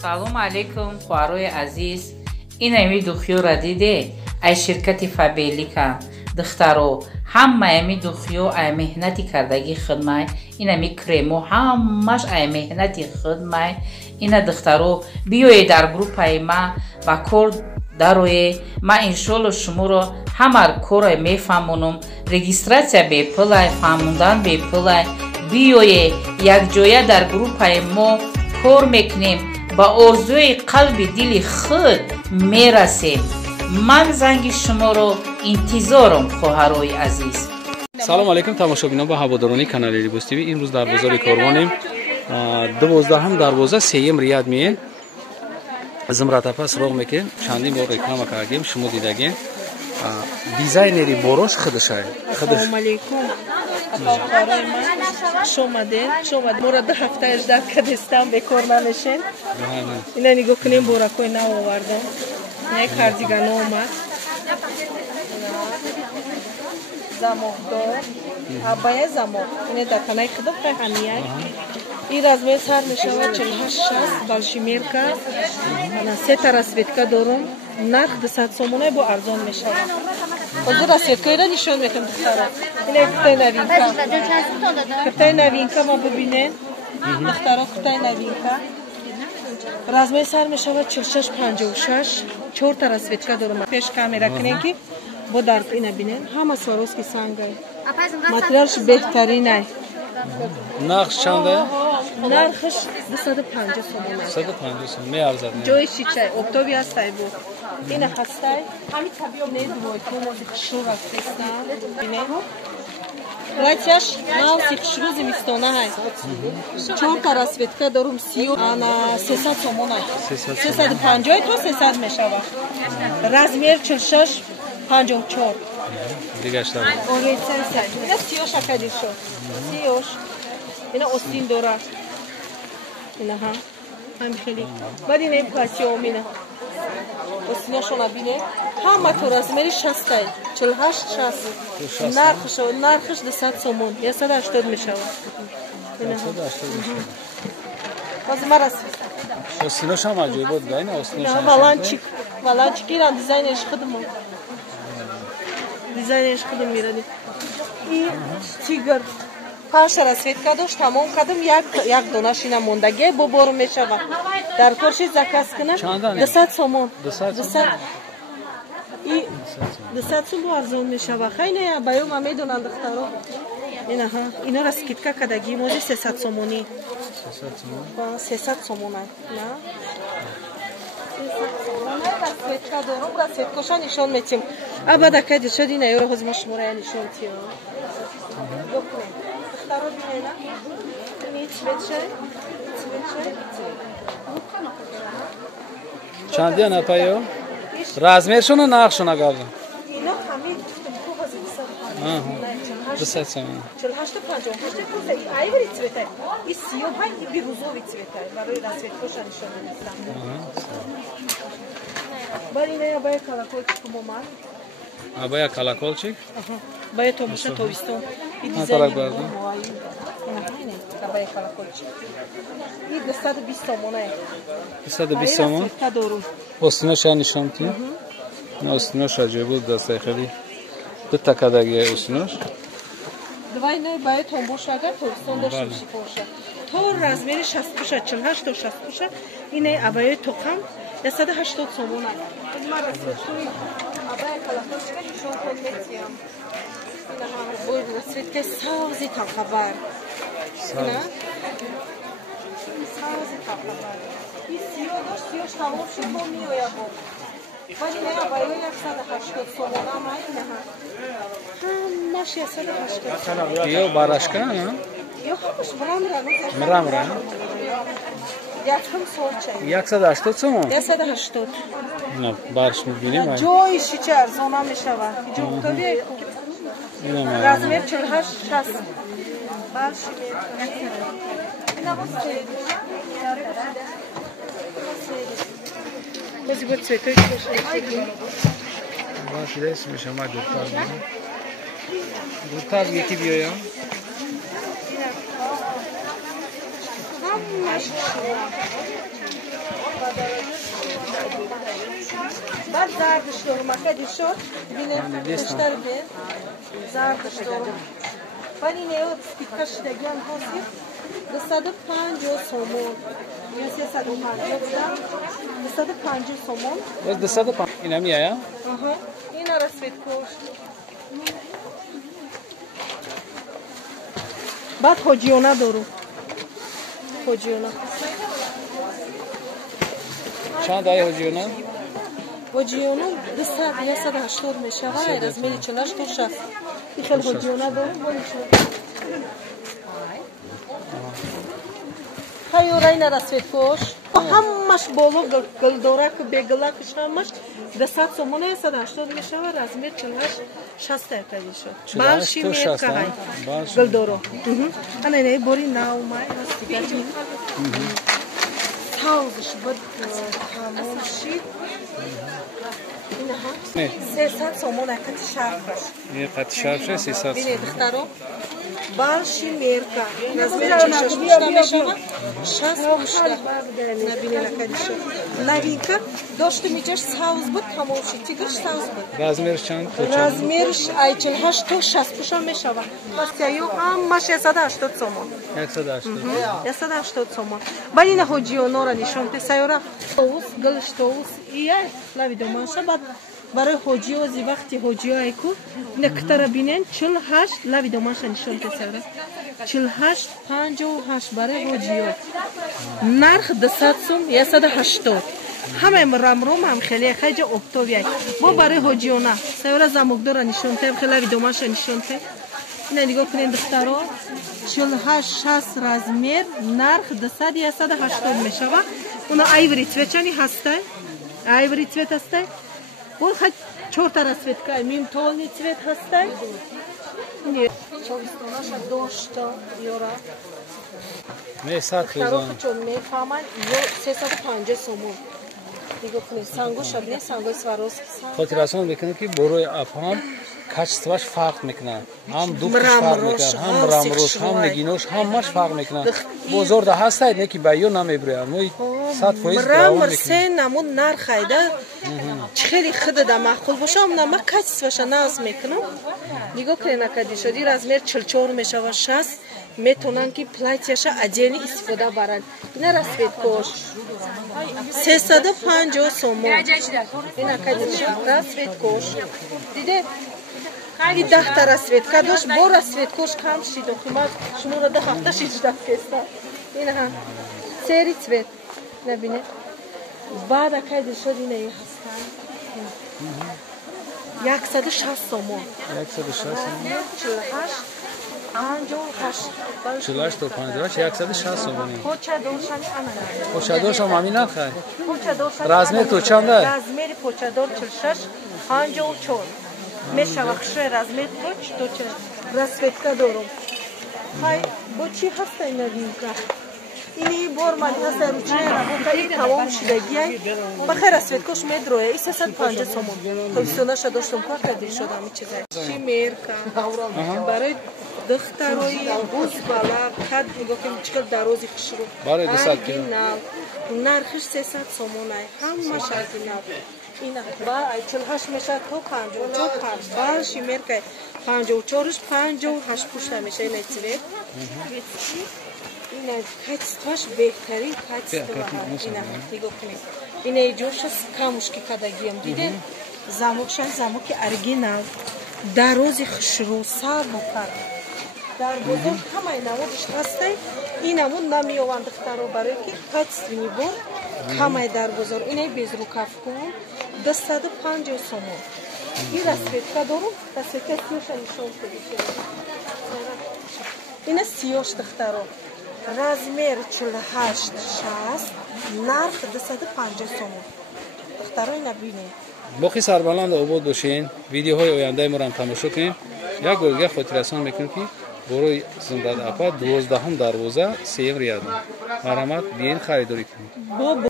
салом алейкум хуарои азиз. Ин ами духиёра диде ай ширкати Фабелика духтаро ҳама ами духиё ай меҳнати кардаги хидмай ин ами кремо ҳамаш ай меҳнати хидмай ина духтаро биёе дар группаи ма ба кор дарое ма иншоалло шуморо ҳамар кора мефаҳмонам регистратсия бепулай фаҳмондан бепулай биёе якҷоя дар группаи мо кор мекунем ба орзуи қалби дили худ мерасем ман занги шуморо интизорам хоҳарои азиз. салому алейкум тамошобинон ба ҳаводорони канали Либос ТВ. имрӯз дар бозори Корвонем 12 дарвоза 3 риад меен зимратапа суроғ мекунем. чандин бор реклама кардем, шумо дидагем. дизайнери борош худшай. Салому алейкум. Афқарои ман шомаден мора 2 ҳафта 18 кадистам бекор намешен. Ина нигоҳ кунем боракои нав овардам. Не кардигано омад. Замокдор. Абая замок. Ина дар канаи худо фаҳамияй. این размер сар мешавад 48-60 балшимерка. Ана се та расветка дорум. нарх 200 сомона бо арзон мешавад. ҳозир расветкаиро нишон мекунам духтара. ина кутай новинка. кутай новинка мо бибинем. духтара кутай новинка. размер сар мешавад 46-56. 4 та расветка дорум. пеш камера кунем ки бо дар ина бинем. ҳама сваровски сангай. материалш беҳтаринай. нарх чанда? нархш 250 сомона. 250 сом меарзад. ҷои шичай обтоби ҳастай бу. ина ҳастай. не двойку мо хишро рафтестам. бине. платьяш мал сихшру зимистона ҳай. 4 та расветка дорум 30 ана 300 сомона. 350 то 300 мешавад. размер 46 54. дигашта. Ореценса. ина 30 акадишо. 30. ина остин дора. ина ҳа. ҳам хели. баъд ина платьё мина. остинашона бине. ҳама то размери 60 48 60. нархш 200 сомон. 180 мешавад. ина ҳа. баъд марас. остинош ҳам аҷоиб буд, ина остинош. валанчик. валанчик иран дизайнеш худмон. дизайнеш худм миради. и тигр. 5 та расветка дошт тамом кардам як донаш ина мондаги бо бору мешавад. дар корши заказ кунам 200 сомон. 200. и 200 сом бо арзон мешавад. хайне баё ма медонам духтаро. ина ҳа инора скидка кадаги моди 300 сомони. 300 сомона. на 300 сомона расветка дорум. расветкоша нишон метим. абада кади шуд ина ёро ҳозир ма шумора нишон тиё. чандия напаё? размершону нархшона гавда? ина ҳамин 200 сом. 48-58 айвори цветай. и сиёҳай и бирӯзови цветай. барои расветкоша нишон медиҳам. баъд ина абая колокольчик умуман. абая колокольчик? бая тобуша тобистон. и дизайни абая колокольчик. и 220 сомона. 220 сомон? остинош нишон ки? остинош аҷоиб буд, дастаи хеле дута кадаги остинош. давай не бая томбоша агар тобистон дошта боши поша. то размери 60 48 то 60 ина абая тоқам 180 сомона. ма расветкои абая колокольчика нишон метиям. бой расветкаи савзи талхабар. ина савзи талхабар. и сиёҳ дошт сиёҳ тамом шуд мо меояд бо. вали ина абаё 180 сомона ма ина ҳамаш 180. ё барашка на? ё ҳамаш мрамра. мрамра. якм солча. 180 сомон? 180. на барш мебинем. ҷои шича арзона мешавад. ҷо тобия размер 48-60. барш ина босед. бази бо цветои башидас мешама дуртар яки биёям. بعد زردش دارم اکدی شد بینه بیشتر بین زردش دارم بعد این ایو سپیکش دگیان هستی 250 سومون یا 350 250 سومون بس 250 اینا میایا این را سویت کوش بعد هوجیونا دارم هوجیونا چند آیه هوجیونا؟ هوجیونا 180 میشه از میری 48 تا 60 این خیلی هوجیونا دارم خیلی رای نرسید کوش همش بالو گلدارک و بگلکش همش 200 سومونه 180 میشه و از میری 48 60 تایی شد بالشی میره که گلدارو انا نه بوری ناو مای هستی تاوزش بود تمام شید اینها 300 سومون اکت شرفش یه قط شرفش 300 بینه دخترو بالشی میرکا نزمیر چشش پشتا میشوه 60 پشتا نبینه نکدیشو نوینکا داشت میجاش ساوز بود تمام شید تیگرش ساوز بود رزمیرش چند؟ رزمیرش 48 تا 60 پشتا میشوه بس یایو همش 180 سومون 180 سومون باید این هوجیونو را نشون تی سایورا تووز گلش تووز ایه لوی دومانشا بعد برای هوجیوزی وقتی هوجیو ایکو نکتر بینن 48 لوی دومانشا نشون تی سایورا 48 58 برای هوجیو نرخ 200 سوم 180 همه رمروم هم خیلی خیلی اکتوبیای با برای هوجیونا سایورا زموگدو را نشون تی خیلی لوی دومانشا نشون تی این نگاه کنید دخترو 48 60 رزمیر نرخ 200 180 میشه و اونا ایوری چنی هسته ایوری цвет هسته بول خد 4 تا цвет که میم تولنی цвет هسته نه چوستوناش دوشتا یورا میسات دخترو چون میفهمن یو 350 سومون نگاه کنید سانگو شبنه سانگو سواروسکی خاطراتون میکنه که بروی افهام کачествоش فرق میکنه هم دوختش فرق میکنه هم رامروش هم نگینوش همش فرق میکنه بزرگ هست نه که بیو نمیبره موی 100% رامر سه نمون نرخیده خیلی خود ده معقول باشه اما ما کачествоش ناز میکنم نگاه کنید نکدی شدی رزمیر 44 میشه و 60 میتونن که پلاتیش اجلی استفاده برن نه رسید کوش 350 سومون این نکدی شد رسید کوش دیده خیلی 10 تا رسید کدوش با رسید کوش کم شید و قیمت شما را 10 هفته شید فستا این هم سری цвет نبینه بعد کدی شد اینه هستن 160 سومون 160 48 48 تا 58 160 سومونی پوچه دورشانی امنه پوچه دورشم همین نخواهی پوچه دورشانی رزمیر تو چنده؟ رزمیر پوچه دور 46 54 میشه وقشه رزمیر پوچ تو چه رسویتکا دورم های با چی هسته این نوینکا اینی بار مالی هسته رو چه نبود این تمام شدگی بخیر رسویتکاش میدروه ای 350 سومون کمیسیوناش داشتم کار کردی شدم این چیزه چی میرکا برای دختروی بوز بالا قد نگاه کنیم چقدر درازی خشرو برای 200 کیلو نرخش 300 سومون ای همه شرطینال اینا با 48 میشه تو 54 5 شمیر که 54 58 پشت میشه این چیه اینا کاتستواش بهترین کاتستوا اینا نگاه کنید اینا جوش کاموش کی کداگیم دیده زاموکش زاموکی اورجینال درازی خشرو سر بکار در بزرگ همه نمودش هسته این نمود نمیوان دخترو برای که کاتستوی بود همه در بزرگ اینه بیزرو کف کن 250 سومون این رسویتکا دارم رسویتکا سیوش نشون کنید اینه سیوش دخترو رزمیر 48 60 نرخ 250 سومون دخترو اینا بینید باقی سربلند آباد باشین ویدیوهای آینده ما را تماشا کنین یک گلگه خاطراتون میکنیم که بروی زمرد اپا 12 دروازه 3 ریال مرحمت بیاین خریداری کنید